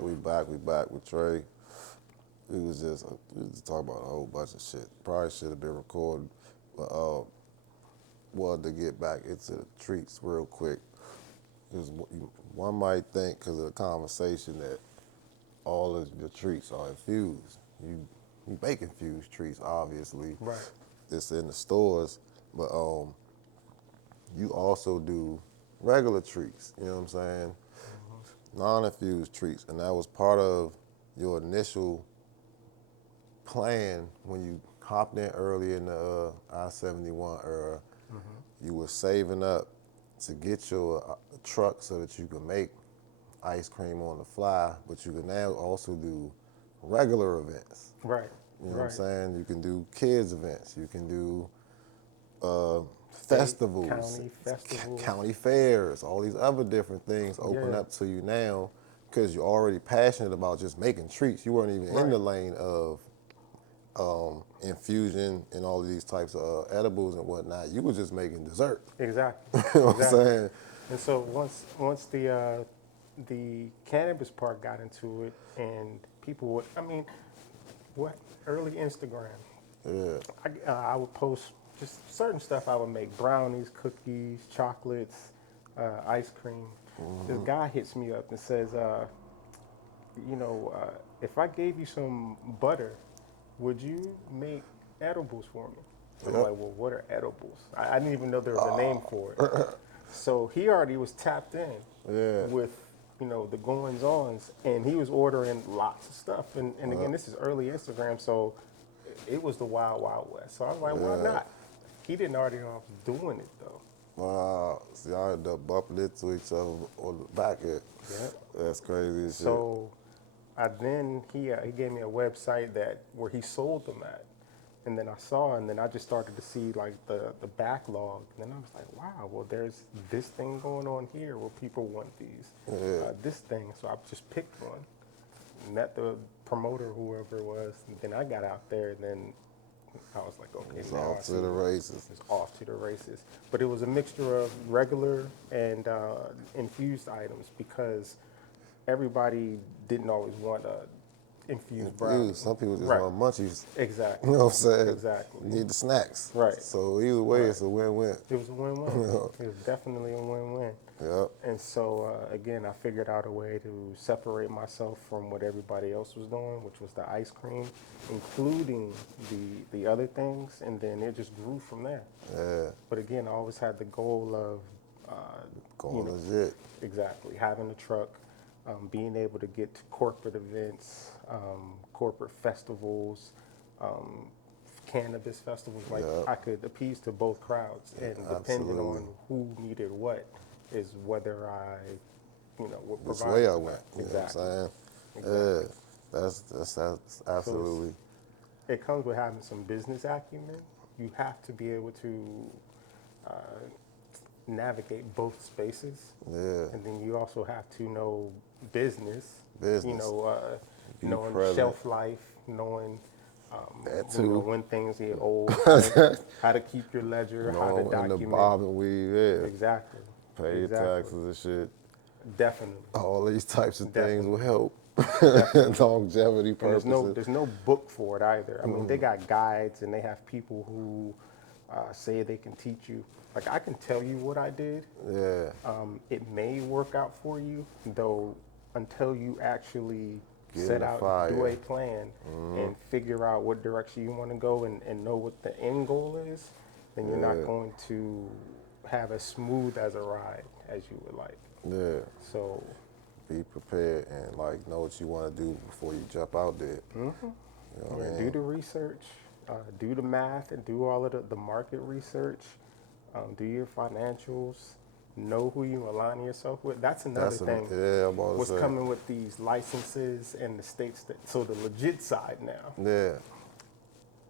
We back with Tre. We was just talking about a whole bunch of shit. Probably should have been recorded, but wanted to get back into the treats real quick. Because one might think, because of the conversation, that all of the treats are infused. You make infused treats, obviously. Right. It's in the stores, but you also do regular treats. You know what I'm saying? Non-infused treats, and that was part of your initial plan when you hopped in early in the I-71 era. You were saving up to get your truck so that you could make ice cream on the fly, but you can now also do regular events. Right. You know what I'm Right. saying? You can do kids events. You can do State, festivals, county festivals. county fairs, all these other different things open Yeah. up to you now because you're already passionate about just making treats. You weren't even in Right. the lane of infusion and all of these types of edibles and whatnot. You were just making dessert. Exactly. You know what I'm Exactly. saying? And so once the cannabis part got into it, and people would, I mean, what early Instagram, Yeah. I would post just certain stuff. I would make brownies, cookies, chocolates, ice cream. This guy hits me up and says, if I gave you some butter, would you make edibles for me? I'm Yep. like, well, what are edibles? I didn't even know there was a name for it. So he already was tapped in Yeah. with, the goings-ons, and he was ordering lots of stuff. And again, this is early Instagram, so it was the wild, wild west. So I was like, why Yeah. not? He didn't already know I was doing it, though. See, I ended up bumping into each other on the back end. Yeah. That's crazy as shit. So he gave me a website where he sold them at, and then I saw, and then I just started to see like the backlog, and then I was like, wow, well, there's this thing going on here where people want this thing. So I just picked one, met the promoter, whoever it was, and then I got out there, and then I was like, okay, It's now I off see to the races. it's off to the races. But it was a mixture of regular and infused items because everybody didn't always want infused brownie. Some people just Right. want munchies. Exactly. You know what I'm saying? Exactly. You need the snacks. Right. So either way, Right. it's a win-win. It was a win-win. It was definitely a win-win. Yep. And so, again, I figured out a way to separate myself from what everybody else was doing, which was the ice cream, including the other things, and then it just grew from there. Yeah. But again, I always had the goal of Going legit. exactly having a truck, being able to get to corporate events, corporate festivals, cannabis festivals. Like Yep. I could appease to both crowds, and depending absolutely. on who needed what is whether I, would Which provide. way I went. You Exactly. know what I'm saying? Exactly. Yeah. That's absolutely. It comes with having some business acumen. You have to be able to navigate both spaces. Yeah. And then you also have to know business. Business. Be Knowing present. shelf life, knowing That you know, too. when things get old, how to keep your ledger, how to And the document. bob and weave, yeah. Exactly. Pay your Exactly. taxes and shit. Definitely. All these types of things Definitely. will help. Definitely. Longevity And purposes. there's no book for it either. I mean, they got guides and they have people who say they can teach you. Like I can tell you what I did. Yeah. It may work out for you, though, until you actually Get in set the out, fire. do a plan, and figure out what direction you want to go and know what the end goal is, then you're not going to have as smooth as a ride as you would like. Yeah. So, Be prepared and like know what you want to do before you jump out there. You know what I mean? do the research, do the math, and do all of the market research. Do your financials. Know who you align yourself with. That's another thing. Yeah, I'm about to What's say. coming with these licenses and the states so the legit side now, Yeah.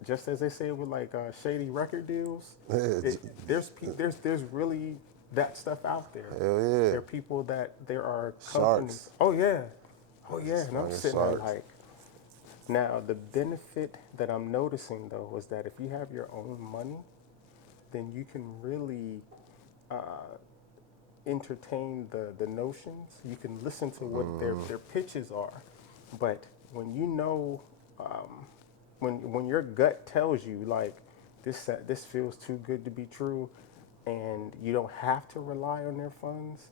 just as they say with like shady record deals, Yeah. there's really that stuff out there. Hell yeah. There are people there are Sharks. companies. Oh yeah, and I'm Fucking sitting there sharks. like. Now the benefit that I'm noticing though is that if you have your own money, then you can really entertain the notions. You can listen to what their pitches are, but when you know, when your gut tells you like this feels too good to be true, and you don't have to rely on their funds,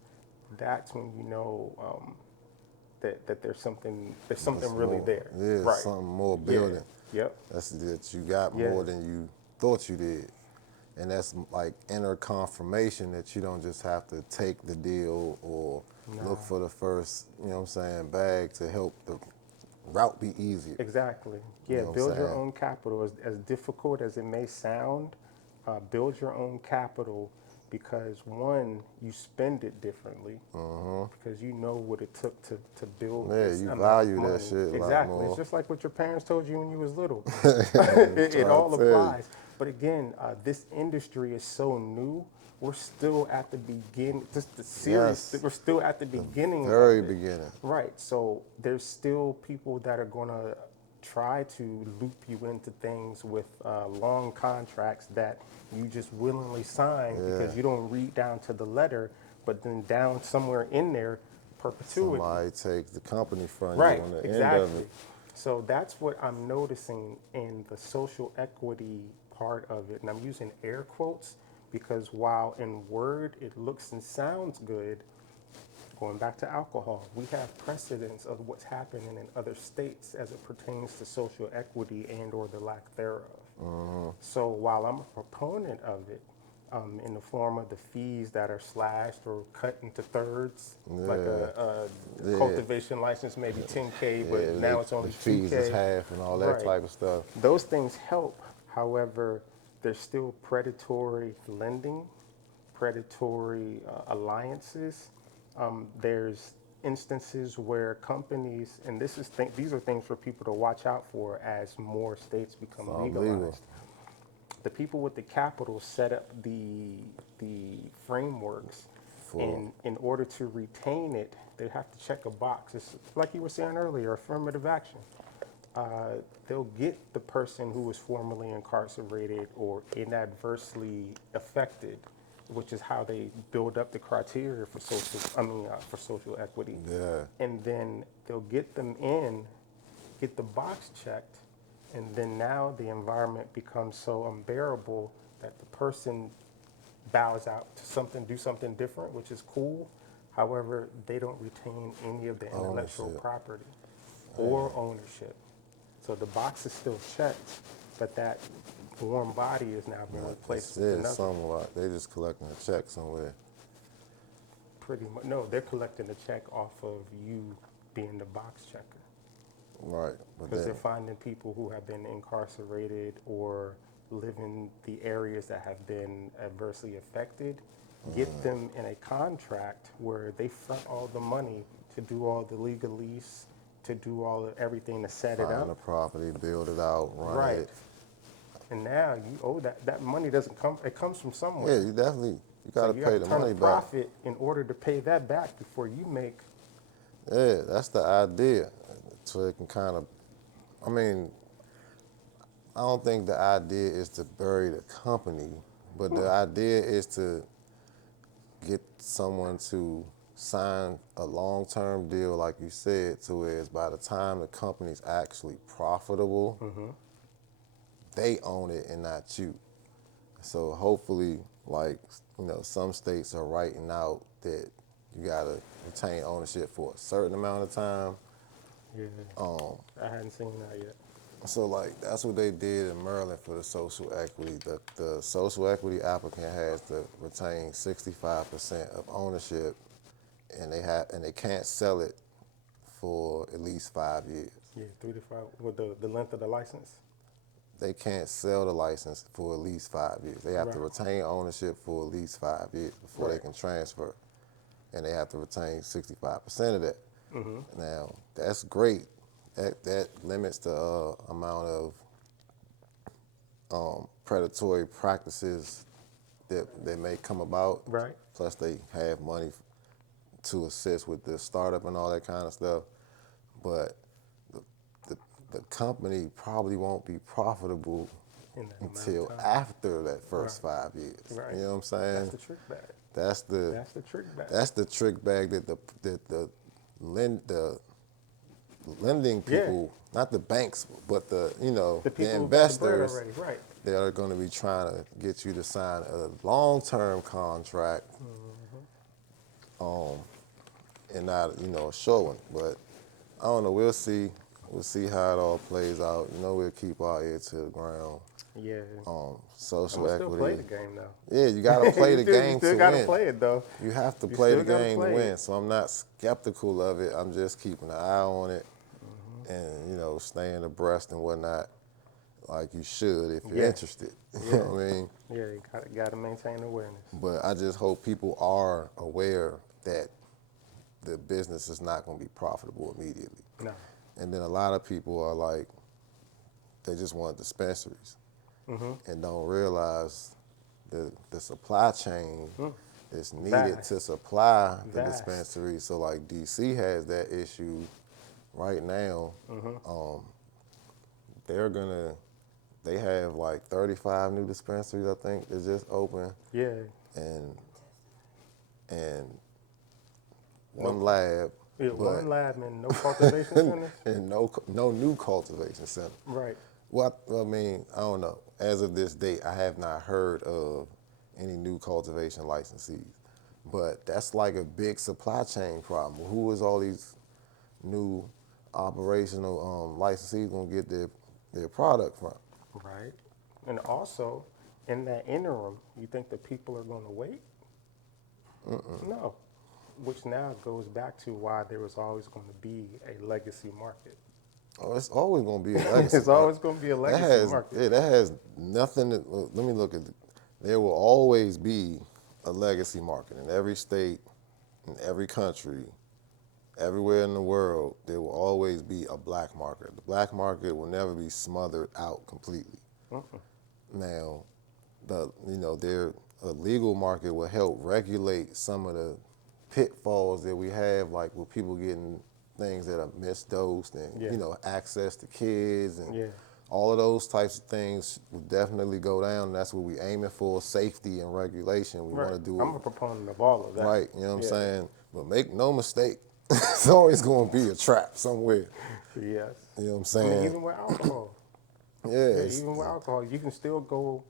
that's when you know that there's something It's really more, there. yeah, Right. something more Yeah. building. Yep. That's that you got Yeah. more than you thought you did. And that's like inner confirmation that you don't just have to take the deal or Nah. look for the first, you know what I'm saying, bag to help the route be easier. Exactly. You Yeah, know what I'm build your saying? own capital. As difficult as it may sound, build your own capital because one, you spend it differently because you know what it took to build Yeah, this you amount of value that money. shit a lot Exactly. It's more. just like what your parents told you when you was little. I'm It trying all to tell you. applies. But again, this industry is so new. We're still at the begin. Just the serious. Yes, We're still at the the beginning of very it. beginning. Right. So there's still people that are gonna try to loop you into things with long contracts that you just willingly sign Yeah, because you don't read down to the letter, but then down somewhere in there, perpetuity. somebody takes the company from you Right, on the end of exactly. it. So that's what I'm noticing in the social equity part of it. And I'm using air quotes because while in word it looks and sounds good, going back to alcohol, we have precedents of what's happening in other states as it pertains to social equity and or the lack thereof. So while I'm a proponent of it, in the form of the fees that are slashed or cut into thirds, like Yeah, a yeah, cultivation license maybe 10K, but yeah. now it's The only fees is 2K. half and all that Right. type of stuff. Those things help. However, there's still predatory lending, predatory alliances. There's instances where companies, and these are things for people to watch out for as more states It's become all legal. legalized. The people with the capital set up the frameworks, For and in order to retain it, they have to check a box. It's like you were saying earlier, affirmative action. They'll get the person who was formerly incarcerated or inadversely affected, which is how they build up the criteria for for social equity. yeah, And then they'll get them in, get the box checked, and then now the environment becomes so unbearable that the person bows out to something, do something different, which is cool. However, they don't retain any of the intellectual ownership. property or ownership. So the box is still checked, but that warm body is now being That's replaced with it. another. Somewhat. They just collecting a check somewhere. Pretty much, no, they're collecting a check off of you being the box checker Right. But because then they're finding people who have been incarcerated or live in the areas that have been adversely affected, get them in a contract where they front all the money to do all the legalese, to do everything to set it find the up. property, build it out, run Right. it. And now you owe that. That money doesn't come, it comes from Yeah, somewhere. you definitely you So gotta you have pay to the turn a money back. profit in order to pay that back before you make. Yeah, that's the idea. So it can kind of, I mean, I don't think the idea is to bury the company, but the idea is to get someone to sign a long-term deal, like you said, to where it's by the time the company's actually profitable, they own it and not you. So hopefully, like, some states are writing out that you gotta retain ownership for a certain amount of time. Yeah. I hadn't seen that yet. So like that's what they did in Maryland for the social equity. The social equity applicant has to retain 65% of ownership, and they can't sell it for at least 5 years. Yeah, 3 to 5 with the length of the license. They can't sell the license for at least 5 years. They have to Right. retain ownership for at least 5 years before they Right. can transfer, and they have to retain 65% of that. Now that's great. That limits the amount of predatory practices that may come about. Right. Plus, they have money to assist with the startup and all that kind of stuff. But the, the, the company probably won't be profitable In that amount of until time. after that Right. first 5 years. Right. You know what I'm That's saying? the trick bag. That's the That's the trick bag. that's the trick bag that the lending Yeah, people, not the banks, but the the the people who got the bread investors, already, right? they are going to be trying to get you to sign a long-term contract, and not a short one. But I don't know. We'll see. We'll see how it all plays out. We'll keep our ear to the ground. Yeah, I'm Social gonna still play equity. the game though. Yeah, you got to play the You game still to gotta win. play it though. You have to You play the still gotta game to play win. it. So I'm not skeptical of it. I'm just keeping an eye on it, and staying abreast and whatnot, like you should if you're Yeah, interested. You yeah, know what I mean? yeah. You gotta maintain awareness. But I just hope people are aware that the business is not going to be profitable immediately. No. And then a lot of people are like, they just want dispensaries and don't realize the supply chain is needed Vast, to supply the vast. dispensary. So like DC has that issue right now. They have like 35 new dispensaries, I think, that just open, Yeah. and and No. one lab, Yeah. but One lab and no cultivation centers. and no new cultivation center. Right. Well, I mean, I don't know. As of this date, I have not heard of any new cultivation licensees. But that's like a big supply chain problem. Who is all these new operational licensees gonna get their product from? Right. And also, in that interim, you think the people are going to wait? No. Which now goes back to why there was always going to be a legacy market. Oh, it's always gonna be a legacy It's market. always going to be a That legacy has market. yeah, that has nothing. Let me look at it. There will always be a legacy market in every state, in every country, everywhere in the world. There will always be a black market. The black market will never be smothered out completely. Now, their legal market will help regulate some of the pitfalls that we have, like with people getting things that are misdosed and Yeah. access to kids and Yeah. all of those types of things will definitely go down. That's what we're aiming for: safety and regulation. We Right. want to do I'm it a proponent of all of that. right. You know what I'm Yeah. saying? But make no mistake, it's always going to be a trap somewhere. Yes. You know what I'm I mean, saying? even with alcohol. Yeah, Yes. even with alcohol, you can still go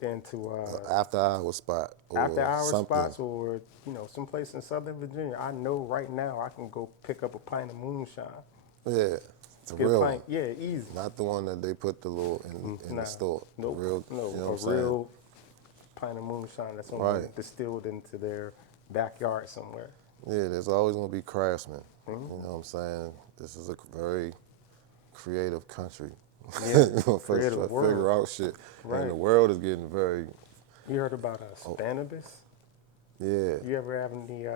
into After hour spot after or hour something. spots or someplace in Southern Virginia. I know right now I can go pick up a pint of moonshine. Yeah, it's a Get a real pint, one. yeah, easy. Not the one that they put the little in the Nah, store. The nope, real, no, you know what a I'm saying? real pint of moonshine that's only Right. distilled into their backyard somewhere. Yeah, there's always going to be craftsmen. Mm-hmm. You know what I'm saying? This is a very creative country. Yeah, First try creative to figure world, out shit. And the right? world is getting very, You heard about oh, cannabis? yeah. You ever have any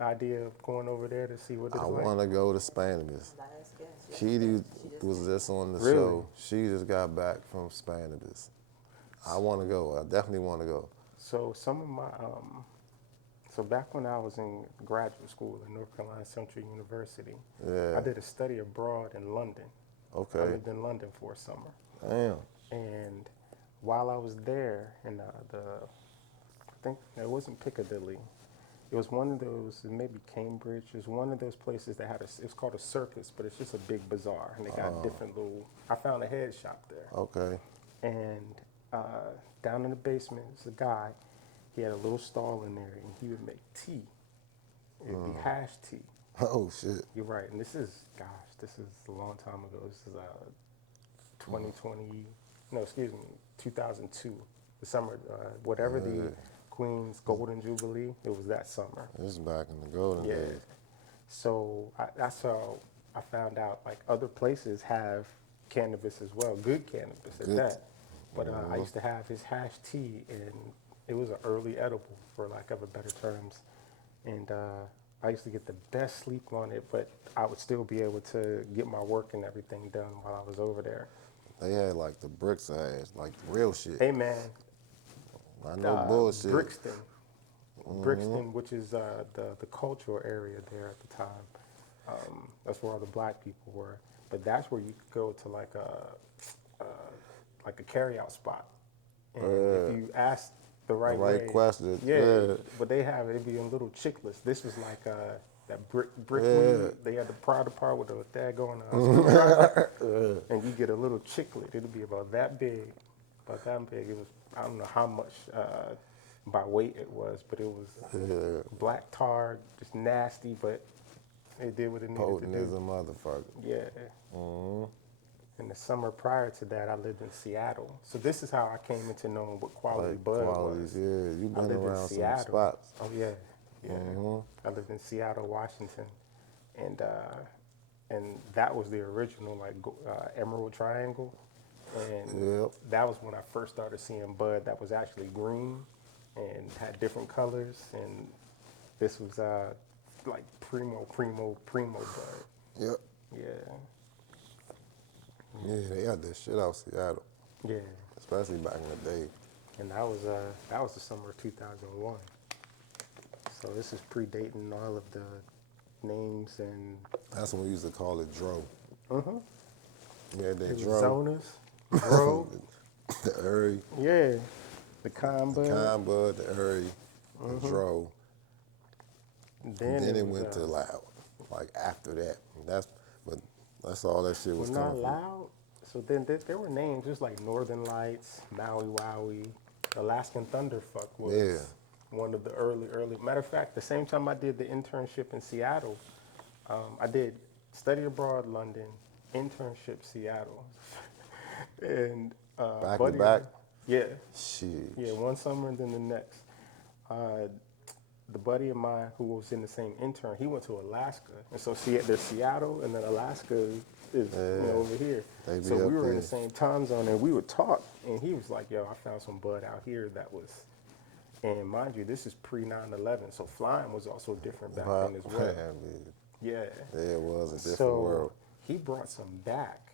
idea of going over there to see what I it's like? want to go to Spanibus. Kitty was just on the Really? show. She just got back from Spanibus. I want to go. I definitely want to go. So some of my so back when I was in graduate school at North Carolina Central University, Yeah. I did a study abroad in London. I Okay. lived in London for a summer, Damn. and while I was there, in I think it wasn't Piccadilly, it was one of those, maybe Cambridge. It was one of those places that had it's called a circus, but it's just a big bazaar, and they got different little. I found a head shop there, Okay. and down in the basement is a guy. He had a little stall in there, and he would make tea. It'd be hash tea. Oh, shit. You're right, and this is a long time ago. This is 2020. No, excuse me, 2002. The summer, whatever the Queen's Golden Jubilee, it was that summer. This is back in the golden Yeah. days. So that's how I found out. Like other places have cannabis as well, good cannabis at Good. that. But I used to have his hash tea, and it was an early edible, for lack of a better terms. And I used to get the best sleep on it, but I would still be able to get my work and everything done while I was over there. They had like the bricks ass, like the real shit. Hey man, I know bullshit. Brixton, Brixton, which is the cultural area there at the time. That's where all the black people were. But that's where you could go to like a carryout spot. And if you asked the The right right way. question. Yeah, Yeah. but they have it be in little chicklets. This was like that brick Yeah. weed. They had the powder part with the daggone screwdriver, and you get a little chicklet. It'll be about that big, about that big. It was I don't know how much by weight it was, but it was Yeah. black tar, just nasty, but it did what it needed to Potent as a do. motherfucker. Yeah. Mm-hmm. In the summer prior to that, I lived in Seattle. So this is how I came into knowing what quality Like bud qualities, was. yeah. You've I been lived in around some Seattle. spots. Oh yeah, yeah. Mm-hmm. I lived in Seattle, Washington, and that was the original like Emerald Triangle, and Yep. that was when I first started seeing bud that was actually green and had different colors, and this was like primo bud. Yep. Yeah, Yeah, they had that shit out Seattle, yeah. especially back in the day. And that was the summer of 2001. So this is predating all of the names and That's when we used to call it dro. Yeah, they dro. Arizonas, Dro, The Uri, yeah, the the Combud. Con Bud, the Uri, the dro. And Then then it it was went to loud. Like after that. But that's all that shit well was not coming from. loud. So then there were names just like Northern Lights, Maui Wowie, Alaskan Thunderfuck was Yeah. one of the early. Matter of fact, the same time I did the internship in Seattle, I did study abroad London, internship Seattle, and Back to buddy of mine, back? yeah, Shit. yeah, one summer and then the next. Uh, the buddy of mine who was in the same intern, he went to Alaska, and so there's Seattle, and then Alaska is over here. They be So we up were in the there. same time zone, and we would talk, and he was like, "Yo, I found some bud out here that was," and mind you, this is pre 9/11, so flying was also different back then as well. Yeah. Yeah, it was a different So world. he brought some back,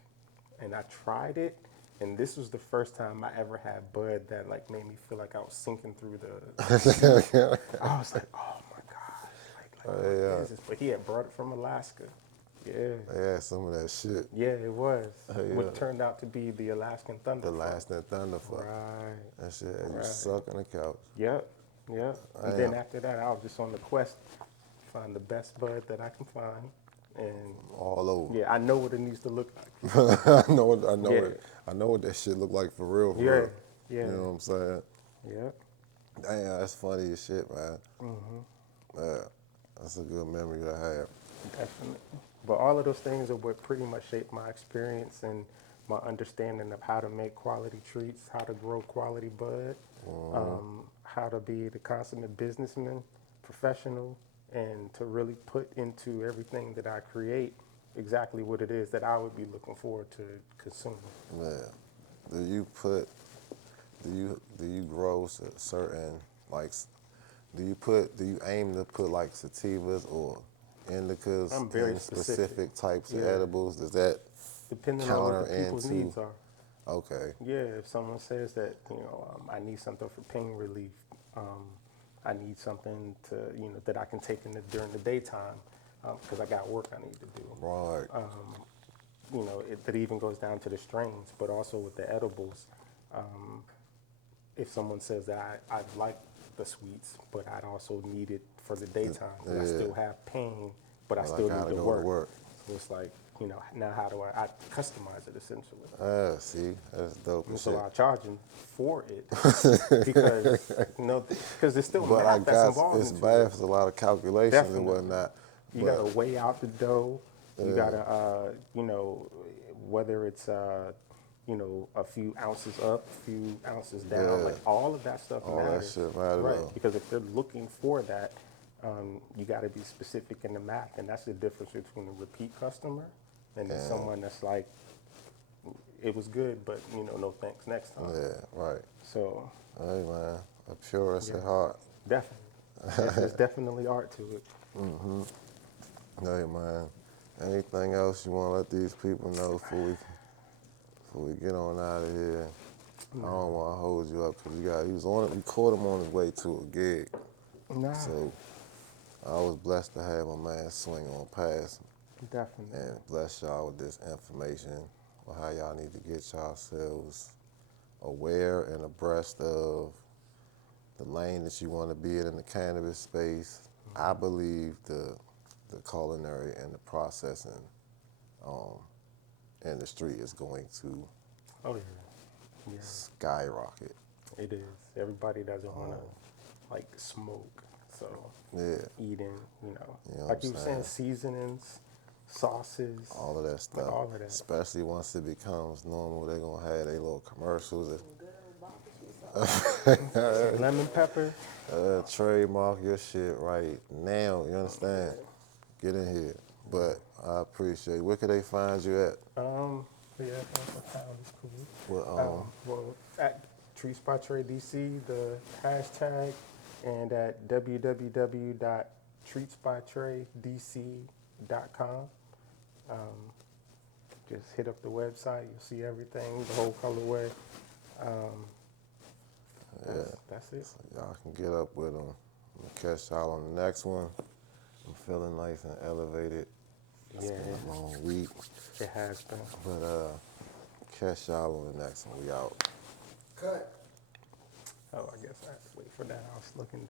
and I tried it, and this was the first time I ever had bud that like made me feel like I was sinking through the. I was like, oh my god, like what Yeah. is this? But he had brought it from Alaska. Yeah, They had some of that shit. yeah, it was. Yeah. What turned out to be the Alaskan The Thunderfuck. last and Thunderfuck. Right. That shit had you Right. suck on the couch. Yep. Yep. And Damn. then after that, I was just on the quest to find the best bud that I can find, and All over. yeah, I know what it needs to look like. I know Yeah. I know what that shit look like for real, for Yeah, real. yeah. You know what I'm saying? Yep. Damn, that's funny as shit, man. Yeah, that's a good memory to have. Definitely. But all of those things are what pretty much shaped my experience and my understanding of how to make quality treats, how to grow quality bud, how to be the consummate businessman, professional, and to really put into everything that I create exactly what it is that I would be looking forward to consuming. Yeah. Do you put, do you grow certain, like, do you aim to put like sativas or indicas I'm very in specific. types of Yeah. edibles? Does that Depending on what the counter people's into, needs are. okay, Yeah, if someone says that, I need something for pain relief, I need something to, that I can take during the daytime, because I got work I need to do. right, That even goes down to the strains, but also with the edibles. If someone says that I like the sweets, but I'd also need it for the daytime, because I Yeah. still have pain, but I But I still gotta need to go to work. work. So it's like, now how do I customize it essentially? see, that's dope And and so shit. I charge them for it because there's still But I math that's guess involved it's into bad. it. It's a lot of calculations Definitely. and whatnot. You But gotta weigh out the dough. You gotta, whether it's, a few ounces up, a few ounces down, Yeah. like all of that stuff all that matters. shit matter Right, though. because if they're looking for that, you gotta be specific in the math, and that's the difference between a repeat customer and then someone that's like, it was good, but no thanks next time. Yeah, right. So Hey man, a purist at Yeah. heart. definitely, there's definitely art to it. Hey man, anything else you want to let these people know before we get on out of here? I don't want to hold you up because we caught him on his way to a gig. Nah, So I was blessed to have my man swing on past definitely. and bless y'all with this information on how y'all need to get yourselves aware and abreast of the lane that you want to be in the cannabis space. I believe the culinary and the processing industry is going to Oh yeah, yeah. skyrocket. It is. Everybody doesn't want to like smoke, so Yeah, eating, you know what like I'm you were saying, saying? seasonings, sauces, All of that like stuff. all of that. Especially once it becomes normal, they're gonna have their little commercials. Some lemon pepper. Trademark your shit right now. You understand? Get in here. But I appreciate it. Where can they find you at? Yeah, Uncle Town is cool. Well, Well, at Treats by Trey DC, the hashtag, and at www.treatsbytraydc.com. Just hit up the website. You'll see everything, the whole colorway. That's it. y'all can get up with them. I'm gonna catch y'all on the next one. I'm feeling nice and elevated. It's Yeah, been a long week. it has been. But catch y'all on the next one. We out. Oh, I guess I have to wait for that. I was looking